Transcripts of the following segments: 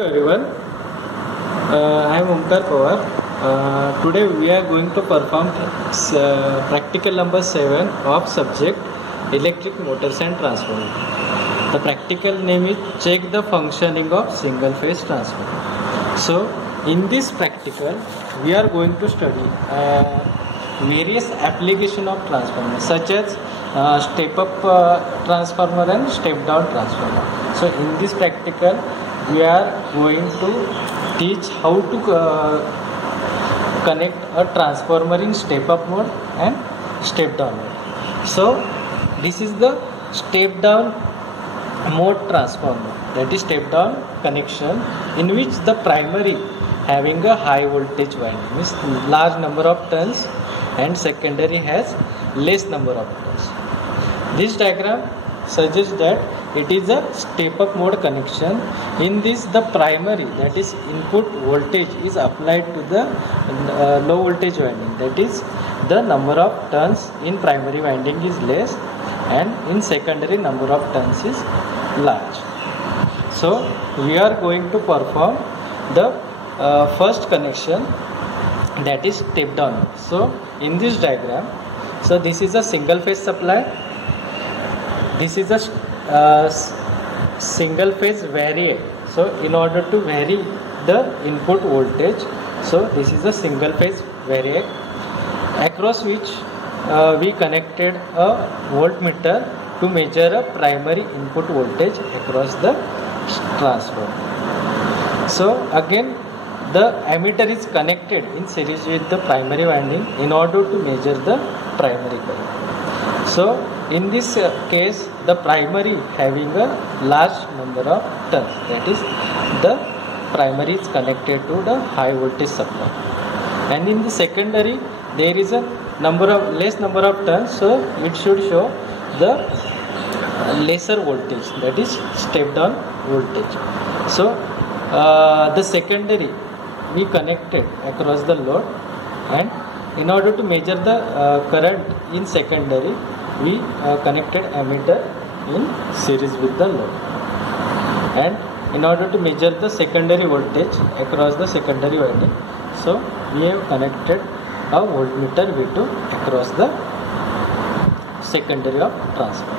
Hello everyone, I am Omkar Pawar. Today we are going to perform practical number 7 of subject electric motors and transformer. The practical name is check the functioning of single phase transformer. So in this practical we are going to study various application of transformer such as step up transformer and step down transformer. So in this practical we are going to teach how to connect a transformer in step up mode and step down mode. So this is the step down mode transformer, that is step down connection, in which the primary having a high voltage winding, means large number of turns, and secondary has less number of turns. This diagram suggests that it is a step up mode connection. In this the primary, that is input voltage, is applied to the low voltage winding, that is the number of turns in primary winding is less and in secondary number of turns is large. So we are going to perform the first connection, that is step down. So in this diagram, so this is a single phase supply, this is a single phase variac. So in order to vary the input voltage, so this is a single phase variac across which we connected a voltmeter to measure a primary input voltage across the transformer. So again the ammeter is connected in series with the primary winding in order to measure the primary current. So in this case the primary having a large number of turns, that is the primary is connected to the high voltage supply, and in the secondary there is a less number of turns, so it should show the lesser voltage, that is step down voltage. So the secondary we connected across the load, and in order to measure the current in secondary we connected ammeter in series with the load, and in order to measure the secondary voltage across the secondary winding, so we have connected a voltmeter V2 across the secondary of transformer.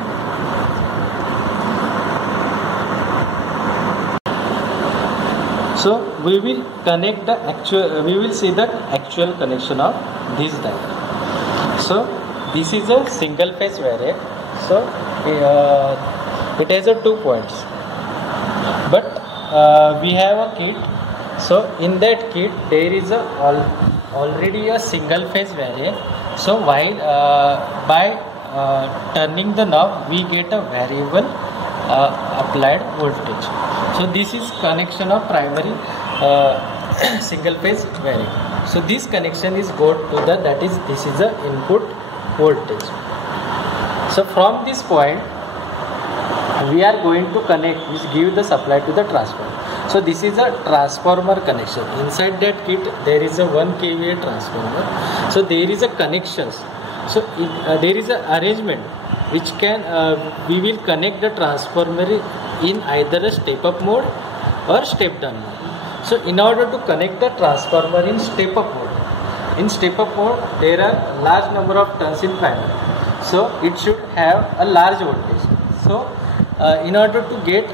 So we will connect the actual, we will see the actual connection of this diagram. So this is a single phase variac. So it has a 2 points, but we have a kit. So in that kit there is a already a single phase variac. So while by turning the knob we get a variable applied voltage. So this is connection of primary single phase variac. So this connection is got to the, that is this is the input voltage. So from this point we are going to connect, which give the supply to the transformer. So this is a transformer connection. Inside that kit there is a 1 kVA transformer. So there is a connections. So there is a arrangement which can we will connect the transformer in either a step up mode or step down mode. So in order to connect the transformer in step up mode, there are large number of turns in primary, so it should have a large voltage. So in order to get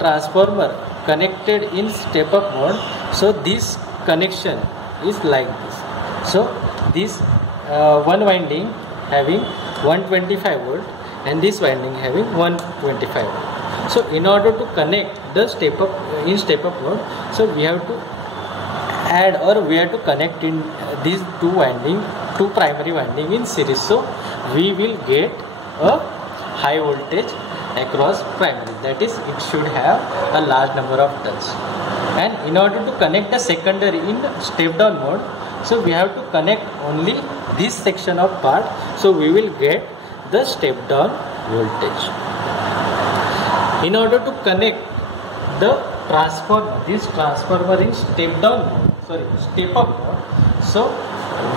transformer connected in step up mode, so this connection is like this. So this one winding having 125 volt and this winding having 125 volt. So in order to connect the step up in step up mode, so we have to add, or we have to connect in these two primary winding in series. So we will get a high voltage across primary, that is it should have a large number of turns. And in order to connect the secondary in step down mode, so we have to connect only this section of part, so we will get the step down voltage. In order to connect the transformer, this transformer in step up mode, so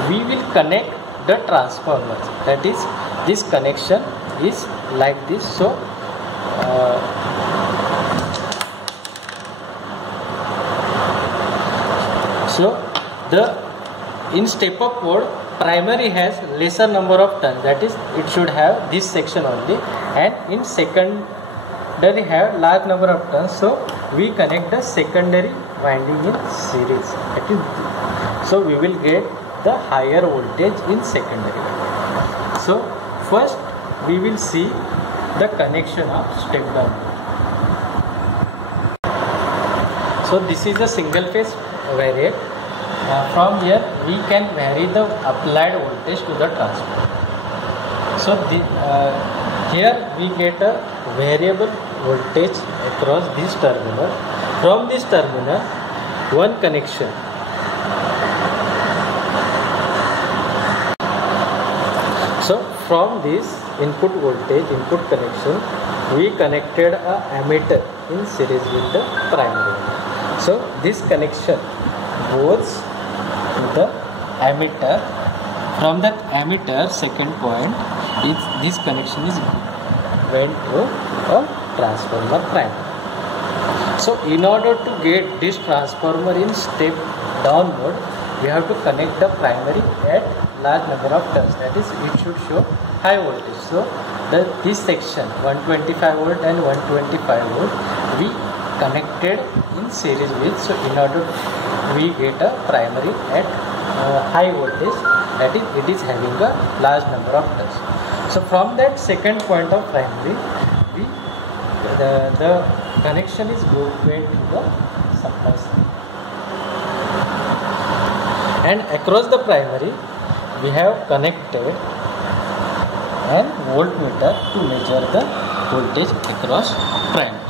we will connect the transformers, that is this connection is like this. So So the in step up mode, primary has lesser number of turns, that is it should have this section only, and in secondary have large number of turns, so we connect the secondary winding in series, that is, so we will get the higher voltage in secondary winding. So first we will see the connection of step down. So this is a single phase variac. From here we can vary the applied voltage to the transformer. So here we get a variable voltage across this terminal. From this terminal, one connection. So from this input voltage, input connection, we connected a ammeter in series with the primary. So this connection goes to the ammeter. From that ammeter, second point, this connection is went to a transformer primary. So in order to get this transformer in step down mode, we have to connect the primary at large number of turns, that is it should show high voltage. So this section 125 volt and 125 volt we connected in series with, so in order we get a primary at high voltage, that is it is having a large number of turns. So from that second point of primary, the connection is going to the supply side, and across the primary we have connected an voltmeter to measure the voltage across primary.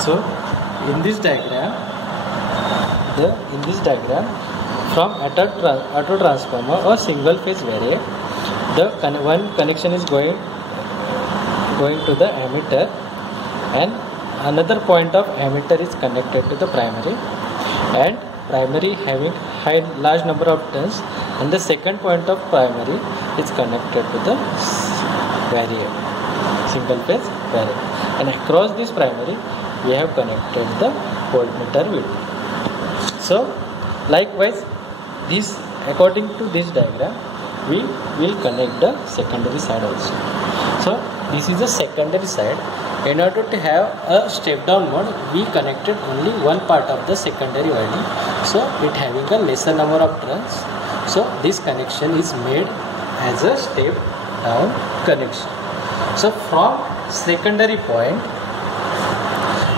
So in this diagram, from auto transformer or single phase variac, the one connection is going to the ammeter, and another point of ammeter is connected to the primary, and primary having large number of turns, and the second point of primary is connected to the variac, single phase variac, and across this primary we have connected the voltmeter with. So likewise, this according to this diagram we will connect the secondary side also. So this is the secondary side. In order to have a step down mode, we connected only one part of the secondary winding, so it having a lesser number of turns, so this connection is made as a step down connection. So from secondary point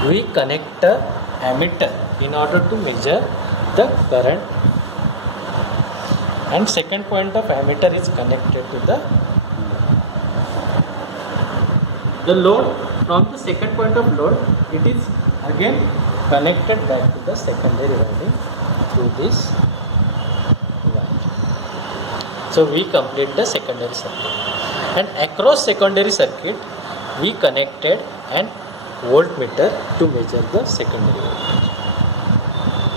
we connect the ammeter in order to measure the current, and second point of ammeter is connected to the load. From the second point of load, it is again connected back to the secondary winding through this wire. So we complete the secondary circuit, and across secondary circuit we connected an voltmeter to measure the secondary voltage.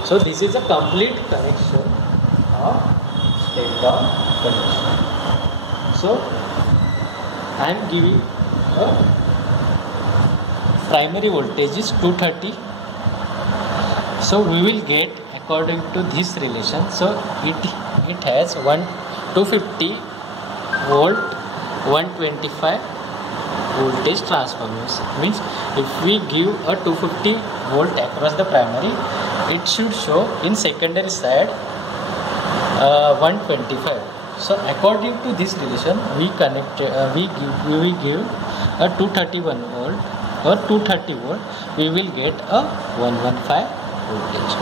So this is a complete connection of step down connection. So I am giving a primary voltage is 230, so we will get according to this relation. So it has 250 volt 125 voltage transformers, means if we give a 250 volt across the primary, it should show in secondary side 125. So according to this relation we connect we will give a 231 volt or 230 volt, we will get a 115 voltage.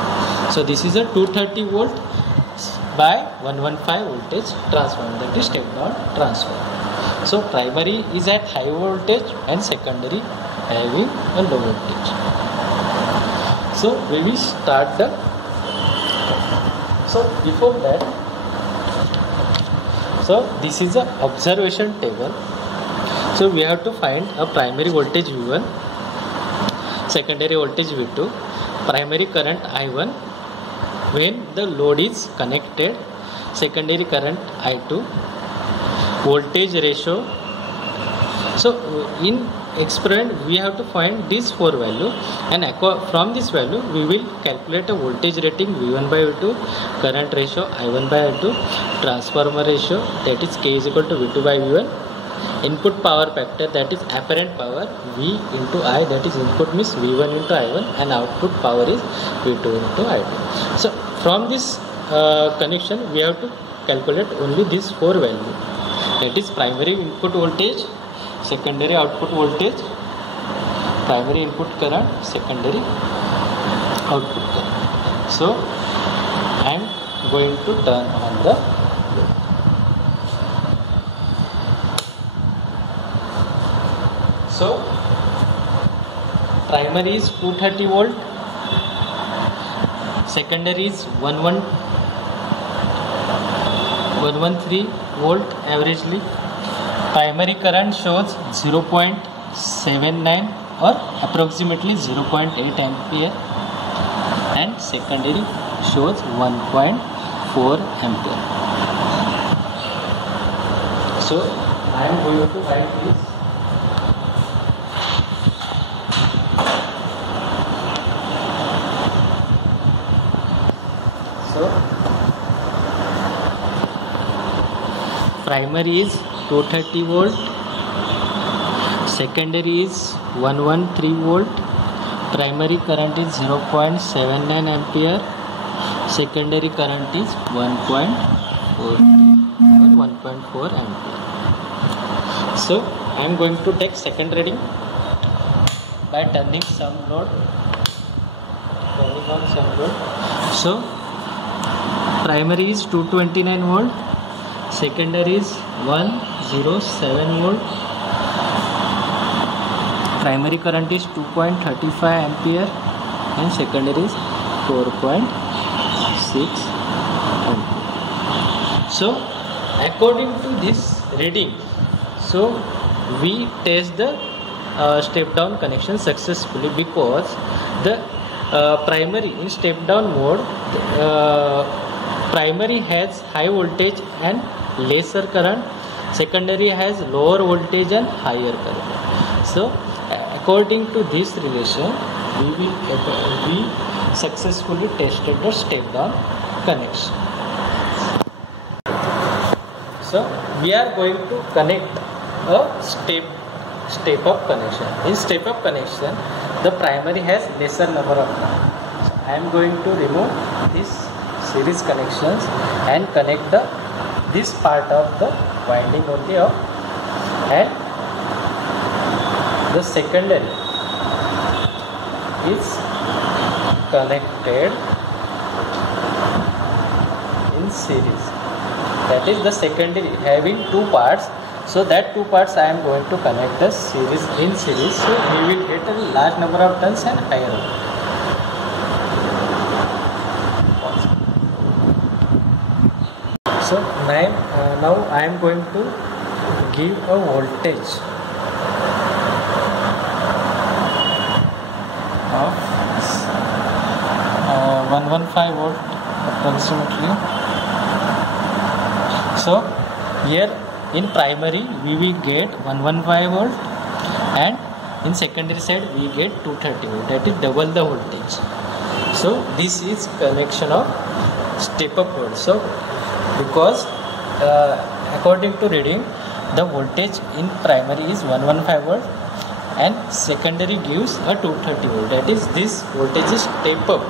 So this is a 230 volt by 115 voltage transformer, that is step down transformer. So primary is at high voltage and secondary having a low voltage. So we will start the, so before that, so this is a observation table. So we have to find a primary voltage V1, secondary voltage V2, primary current I1 when the load is connected, secondary current I2, voltage ratio. So in experiment we have to find these 4 value, and from this value we will calculate a voltage rating V1 by V2, current ratio I1 by I2, transformer ratio that is K is equal to V2 by V1, input power factor that is apparent power V into I, that is input means V1 into I1, and output power is V2 into I2. So from this connection we have to calculate only these 4 value, that is primary input voltage, secondary output voltage, primary input current, secondary output current. So I am going to turn on the load. So primary is 230 volt, secondary is 113 volt averagely. Primary current shows 0.79 or approximately 0.8 ampere, and secondary shows 1.4 ampere. So I am going to write this. So primary is 230 volt, secondary is 113 volt, primary current is 0.79 ampere, secondary current is 1.4 ampere. So I am going to take second reading by turning some load, So primary is 229 volt, secondary is 107 volt, primary current is 2.35 ampere, and secondary is 4.6 ampere. So according to this reading, so we test the step down connection successfully, because the primary in step down mode, primary has high voltage and lesser current, secondary has lower voltage and higher current. So according to this relation, we successfully tested the step down connection. So we are going to connect a step up connection. In step up connection, the primary has lesser number of turns. So I am going to remove this series connections and connect this part of the winding only up, and the secondary is connected in series. That is the secondary having 2 parts. So that 2 parts I am going to connect the series in series. So we will get a large number of turns and higher. So now I am going to give a voltage of 115 volt approximately. So here in primary we will get 115 volt, and in secondary side we get 230 volt, that is double the voltage. So this is connection of step up volt. So because according to reading, the voltage in primary is 115 volt and secondary gives a 230 volt, that is this voltage is step up.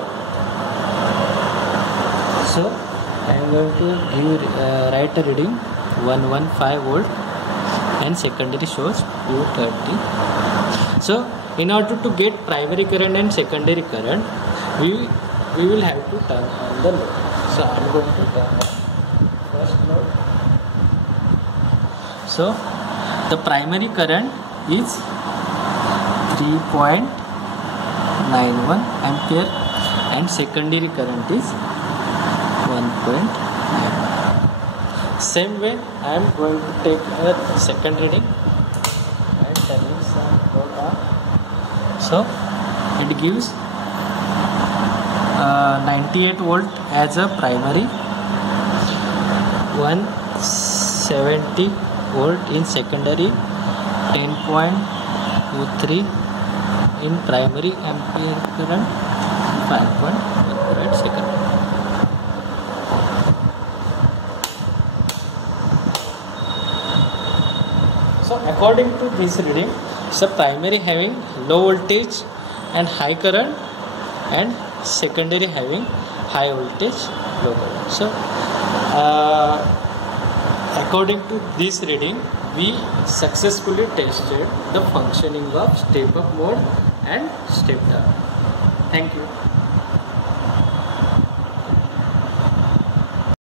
So I am going to write a reading 115 volt and secondary shows 230. So in order to get primary current and secondary current, we will have to turn on the load. So I am going to turn on first load. So the primary current is 3.91 ampere and secondary current is 1.9. Same way I am going to take a second reading and turning some load on. So it gives 98 volt as a primary, 170 volt in secondary, 10.2 O3 in primary ampere current 5.1 farad second. So according to this reading, so primary having low voltage and high current, and secondary having high voltage, low current. So according to this reading, we successfully tested the functioning of step up mode and step down. Thank you.